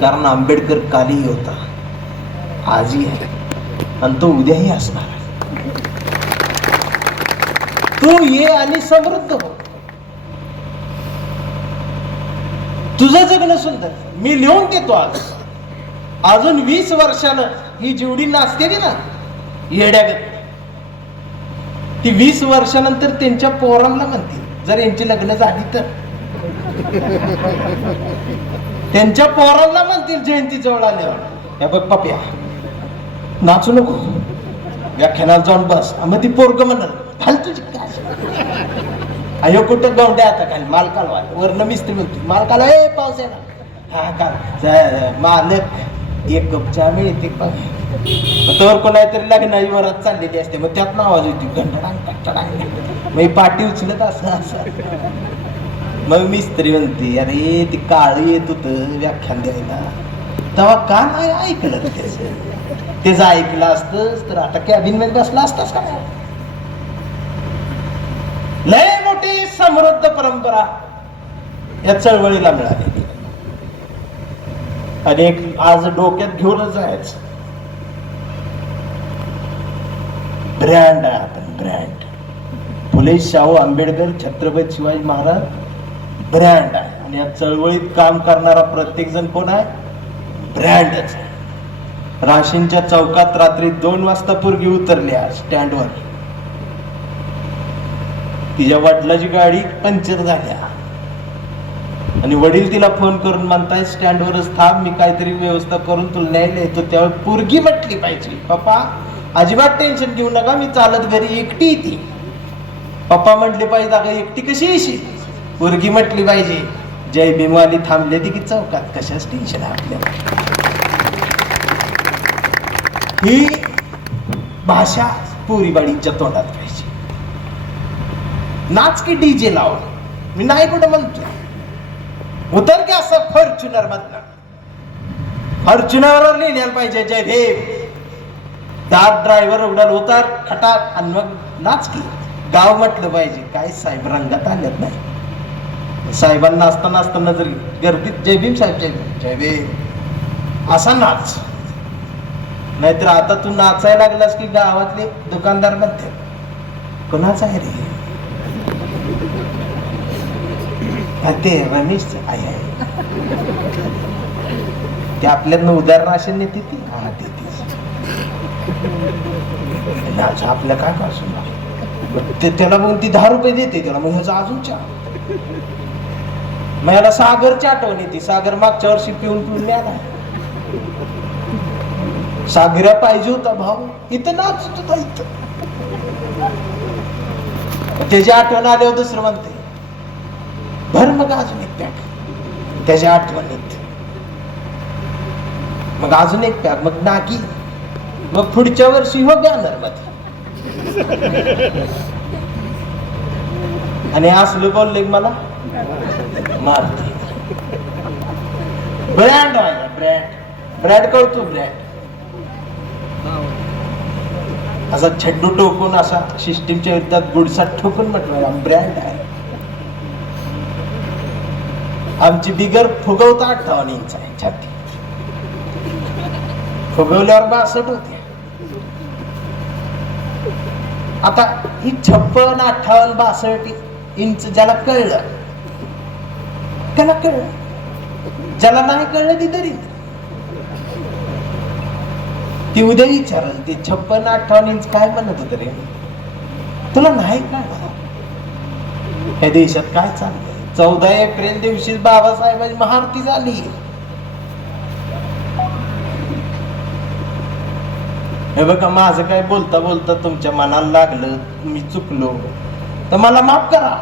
कारण आंबेडकर कालही होता, आजही आहे आणि तो उद्याही असणार. तू ये आणि समृद्ध हो. तुझं जगणं सुंदर. मी लिहून देतो आज. अजून 20 वर्षानं ही जेवढी नाचते ना येड्यागत, ती 20 वर्षानंतर त्यांच्या पोरांना म्हणतील, जर यांची लग्न झाली तर त्यांच्या पोरांना म्हणतील जयंती जवळ आल्यावर, हे बघ पप्या नाचू नको, व्याख्यानाला जाऊन बस. मग ती पोरग म्हणणार घाल तुझी काय अयो कुठं गवड्या आता काय माल कालवा वर्ण मिस्त्री म्हणते माल कालवा ए पाऊस आहे ना हा का मालक एक कप चहा मिळते तर कोणातरी लग्नाची वरात चाललेली असते, मग त्यात आवाज होती घंटाडांग मग पाठी उचलत असं असं. मग मिस्त्री म्हणते अरे ती काळी येत होत व्याख्यान द्यायला, तेव्हा का नाही ऐकलं त्याच ऐकलं असतंच तर आता कॅबिन मध्ये बसला असताच का. लय मोठी समृद्ध परंपरा या चळवळीला मिळालेली आणि एक आज डोक्यात घेऊनच जायचं ब्रँड आहे. आपण ब्रँड फुले शाहू आंबेडकर छत्रपती शिवाजी महाराज ब्रँड आहे आणि या चळवळीत काम करणारा प्रत्येक जण कोण आहे, ब्रँडच. राशींच्या चौकात रात्री 2 वाजता पोरगी उतरल्या स्टँडवर, तिच्या वडिलाची गाडी पंक्चर झाल्या आणि वडील तिला फोन करून म्हणताय स्टँडवरच थांब, मी काहीतरी व्यवस्था करून तुला न्यायला येतो. त्यावेळी पोरगी म्हटली पाहिजे पप्पा अजिबात टेन्शन घेऊ नका, मी चालत घरी एकटी येते. पप्पा म्हटले पाहिजे अगं एकटी कशी येशील, पोरगी म्हटली पाहिजे जय भीमवाली थांबले ती की चौकात, कशाच टेन्शन आहे आपल्याला. ही भाषा पोरीबाळीच्या तोंडात पाहिजे. नाच की डीजे लाव, मी नाही कुठं म्हणतोय, उतर की असं फॉर्च्युनर मधनं, फॉर्च्युनर लिहिल्याला पाहिजे जय भीम, दार ड्रायव्हर उडाल उतार खटात आणि मग नाच की. गाव म्हटलं पाहिजे काय साहेब रंगात आल्यात नाही, साहेबांना असताना असताना जर गर्दीत जय भीम साहेब जय भीम जय भीम असा नाच. नाहीतर आता तू नाचायला लागलास की गावातले दुकानदार म्हणते कोणाचा आहे रे, ते रमेश आहे ते आपल्याला उदाहरण असे नेते ती हा ते आपल्या काय पासून ते त्याला मग ती 10 रुपये देते त्याला, मग ह्याचा अजून चहा. मग याला सागरची आठवण येते, सागर मागच्या वर्षी पिऊन पिऊन मिळाला, सागरा पाहिजे होता भाऊ इथं नाचत होता इथं, त्याची आठवण आल्यावर दुसरं म्हणते भर मग अजून एक पॅक त्याच्या आठवणीत, मग अजून एक पॅक, मग नाकी, मग पुढच्या वर्षी हो बॅनर मध्ये. आणि असलं बोलले मला मारते. ब्रँड आहे ब्रँड, ब्रँड कळतो ब्रँड. असा छड्डू टोकून असा सिस्टीमच्या विरुद्धात गुडसा ठोकून म्हटलं ब्रँड आहे. आमची बिगर फुगवता 58 इंच आहे छाती, फुगवल्यावर 62 होते. आता ही 56, 58, 62 इंच ज्याला कळलं त्याला कळलं, ज्याला नाही कळलं ती तरी ती उद्या विचारल ते 56, 58 इंच काय म्हणत होत रे, तुला नाही कळलं. या देशात काय चाललंय, 14 एप्रिल दिवशी बाबासाहेबांची महाआरती झाली. हे बघा माझं काय बोलता बोलता तुमच्या मनाला लागलं, मी चुकलो तर मला माफ करा.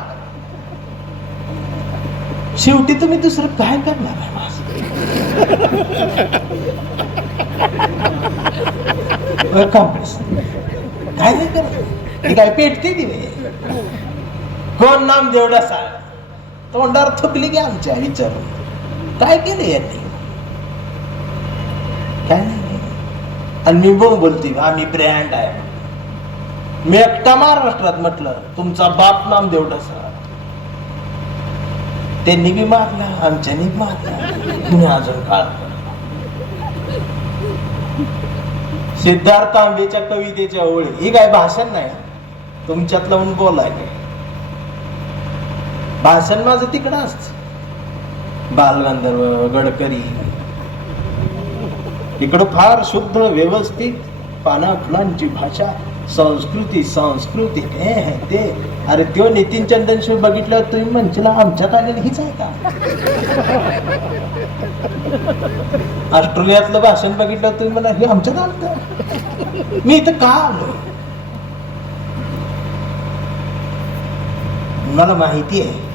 शेवटी तुम्ही दुसरं काय करणार आहे काय नाही करत, काय पेटते ती कोण नामदेव डसा तोंडावर थुकली की आमच्या विचारून काय केलं यांनी, काय नाही. आणि मी बोलते आम्ही ब्रँड आहे, मी एकटा महाराष्ट्रात म्हटलं तुमचा बाप नामदेव डसा, त्यांनी बी मारला आमच्यानी मारला, तुम्ही अजून काळ सिद्धार्थ आंबेच्या कवितेच्या ओळी, ही काय भाषण नाही, तुमच्यात लावून बोलायला. भाषण माझं तिकडं असत. बालगंधर्व, गडकरी, इकडं फार शुद्ध व्यवस्थित पाना फुलांची भाषा, संस्कृती सांस्कृतिक हे ते. अरे त्यो नितीन चंदन शो बघितल्यावर तुम्ही म्हणशील आमच्यात आलेलं हीच आहे का? ऑस्ट्रेलियातलं भाषण बघितल्यावर तुम्ही म्हणा हे आमच्यात आलं. मी इथं का आलो? मला माहिती आहे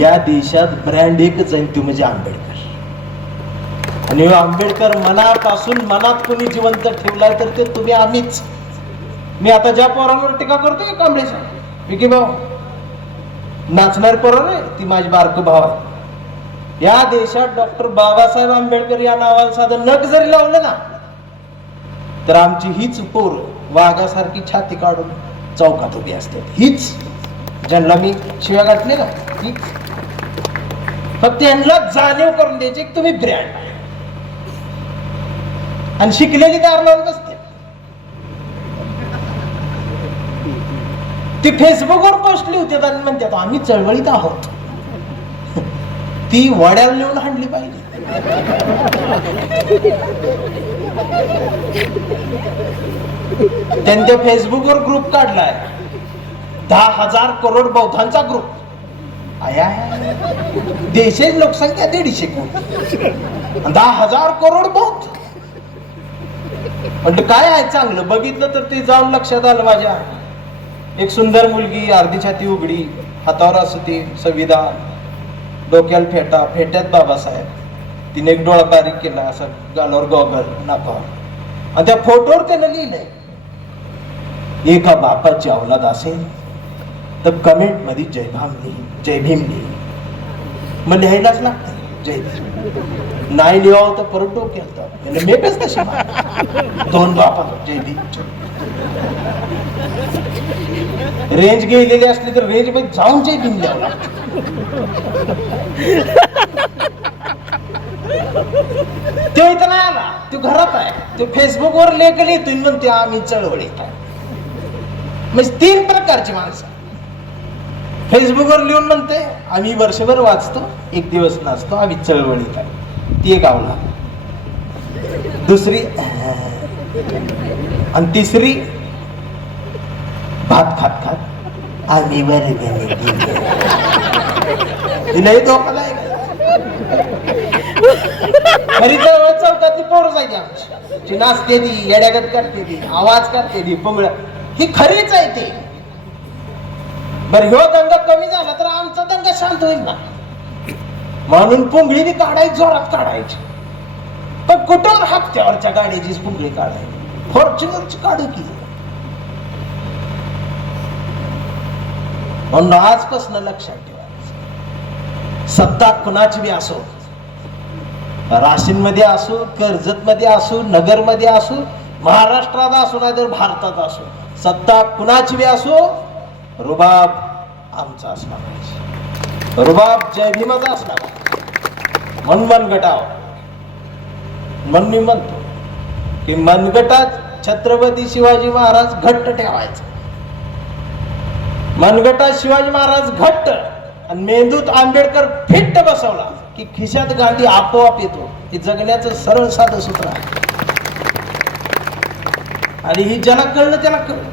या देशात ब्रँड एकच आहे, तो म्हणजे आंबेडकर. आणि आंबेडकर मनापासून मनात कोणी जिवंत ठेवलाय तर ते तुम्ही आम्हीच. मी आता ज्या पोरांवर टीका करतोय कांबळेचा विकी भाऊ, नाचणारी पोरं रे, ती माझी बारक भाव आहे. या देशात डॉक्टर बाबासाहेब आंबेडकर या नावाला साधं नख जरी लावलं ना तर आमची हीच पोर वाघासारखी छाती काढून चौकात उभी असते. हीच ज्यांना मी शिव्या गाठले ना, हीच. फक्त यांना जाणीव करून द्यायची तुम्ही ब्रँड आणि शिकलेली दार लावून बसते. ती फेसबुकवर पोस्ट लिहितात आणि म्हणतात आम्ही चळवळीत आहोत. ती वड्याला नेऊन हाणली पाहिजे. त्यांच्या फेसबुकवर ग्रुप काढलाय 10,000 करोड बौद्धांचा ग्रुप. देशाची लोकसंख्या 150 कोटी, 10,000 करोड बौद्ध. म्हणजे काय आहे चांगलं बघितलं तर ते जाऊन लक्षात आलं माझ्या. एक सुंदर मुलगी, अर्धी छाती उघडी, हातावर असते संविधान, डोक्याला फेटा, फेट्यात बाबासाहेब. तिने एक डोळा बारीक केला, असं गालावर गॉगल, नाकावर. आणि त्या फोटोवर त्यानं लिहिलंय एका बापाची औलाद असेल तर कमेंट मध्ये जय भीम लिही. मग लिहायलाच लागते जय भीम. नाही लिहावं तर परत डोक्यात मेकच कशी 2 बापा जय भीम. रेंज गेलेली असली तर रेंज मध्ये जाऊन जय भीम लिहावं लागतं. तो इथं नाही आला, तो घरात आहे. तो फेसबुकवर लेख लिहितोय म्हणते आम्ही चळवळीत आहे. म्हणजे 3 प्रकारची माणसं फेसबुकवर लिहून म्हणते आम्ही वर्षभर वाचतो, 1 दिवस नाचतो, आम्ही चळवळीत आहे. ती एक आवला. दुसरी आणि तिसरी भात खात खात आम्ही तिलाही धोका नाही. घरी जवळ चौकातली पोरं जायची आमची, नाचते ती, येड्यागत करते ती, आवाज करते ती, पुंगळ. ही खरीच आहे ते. बर ह्यो दंग कमी झाला तर आमचा दंग शांत होईल ना. म्हणून पुंगळीने काढायची, जोरात काढायची. पण कुठं हप्त्यावरच्या गाडीची पुंगळी काढायची, फॉर्च्युनरची काढू की. म्हणून आजपासून लक्षात ठेवायचं, सत्ता कुणाची बी असो, राशीन मध्ये असो, कर्जत मध्ये असो, नगर मध्ये असो, महाराष्ट्रात असो नाही तर भारतात असो, सत्ता कुणाची बी असो, रुबाब आमचा असला पाहिजे. रुबाब जय भीमाचा असला पाहिजे. मनगटाव. म्हणून मी म्हणतो की मनगटात छत्रपती शिवाजी महाराज घट्ट ठेवायचं. मनगटात शिवाजी महाराज घट्ट आणि मेंदूत आंबेडकर फिट्ट बसवला की खिशात गांधी आपोआप येतो. हे जगण्याचं सरळ साधं सूत्र आहे. आणि ही ज्याला कळलं त्याला कळलं.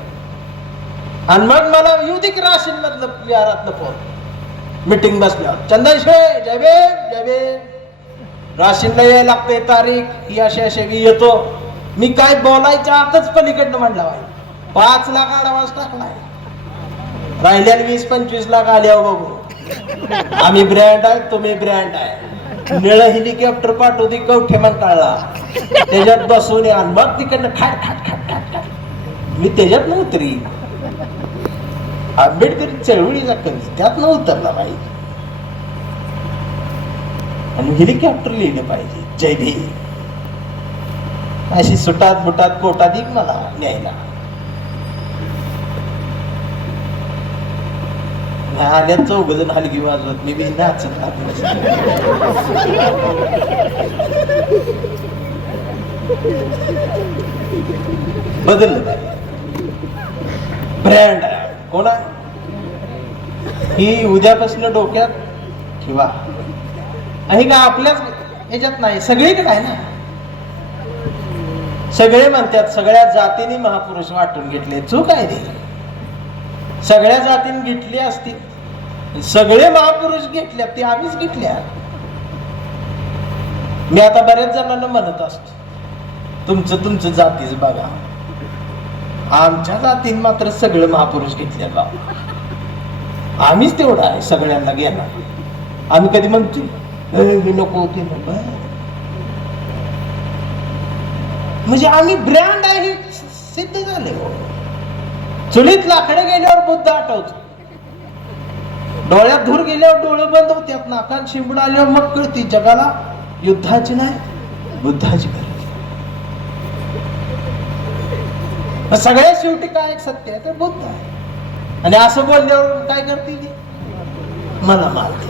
आणि मग मला येऊ दे की राशीन मधलं विहारातलं फोन मीटिंग बसल्यावर, चंदनशिवाय जय भीम जय भीम. राशीनला यायला लागते तारीख, ही अशी अशी येतो. मी काय बोलायच्या आतच पलीकडनं म्हणला 5 लाख आडवास टाकलाय. राहिल्याला 20-25 लाख आल्यावर बघू. आम्ही ब्रँड आहे, तुम्ही ब्रँड आहे. निळ हेलिकॉप्टर पाठवते कवठे मंकाळला, त्याच्यात बसून या. मग तिकडनं खाट खाट खाट खाट खाट मी त्याच्यात उतरी. आंबेडकरी चळवळीचा कवी त्यात उतरला पाहिजे आणि हेलिकॉप्टर लिहिलं पाहिजे जय भीम. अशी सुटात बुटात कोटात एक मला न्यायला आल्या 4 जण हलगी वाजवत मी नाचत. बदललं काय ब्रँड कोण आहे ही उद्यापासून डोक्यात किंवा आणि का आपल्याच ह्याच्यात नाही सगळीकडे आहे ना. सगळे म्हणतात सगळ्या जातीने महापुरुष वाटून घेतले. चूक आहे ते. सगळ्या जातीने घेतली असतील सगळे महापुरुष घेतल्या ते आम्हीच घेतल्या. मी आता बऱ्याच जणांना म्हणत असतो तुमचं तुमचं जातीच बघा. आमच्या जातीन मात्र सगळं महापुरुष घेतल्या बा. आम्हीच तेवढं आहे सगळ्यांना घेणार. आम्ही कधी म्हणतो नको ते नको म्हणजे आम्ही ब्रँड आहे सिद्ध झाले. चुलीत लाकडे गेल्यावर बुद्ध आठवतो. डोळ्यात धूर गेल्यावर डोळे बंद होत्यात. नाकात शिंबड आल्यावर मग कळती जगाला युद्धाची नाही बुद्धाची गरज. सगळ्या शेवटी काय एक सत्य आहे तर बुद्ध आहे. आणि असं बोलल्यावर काय करते मला मारते.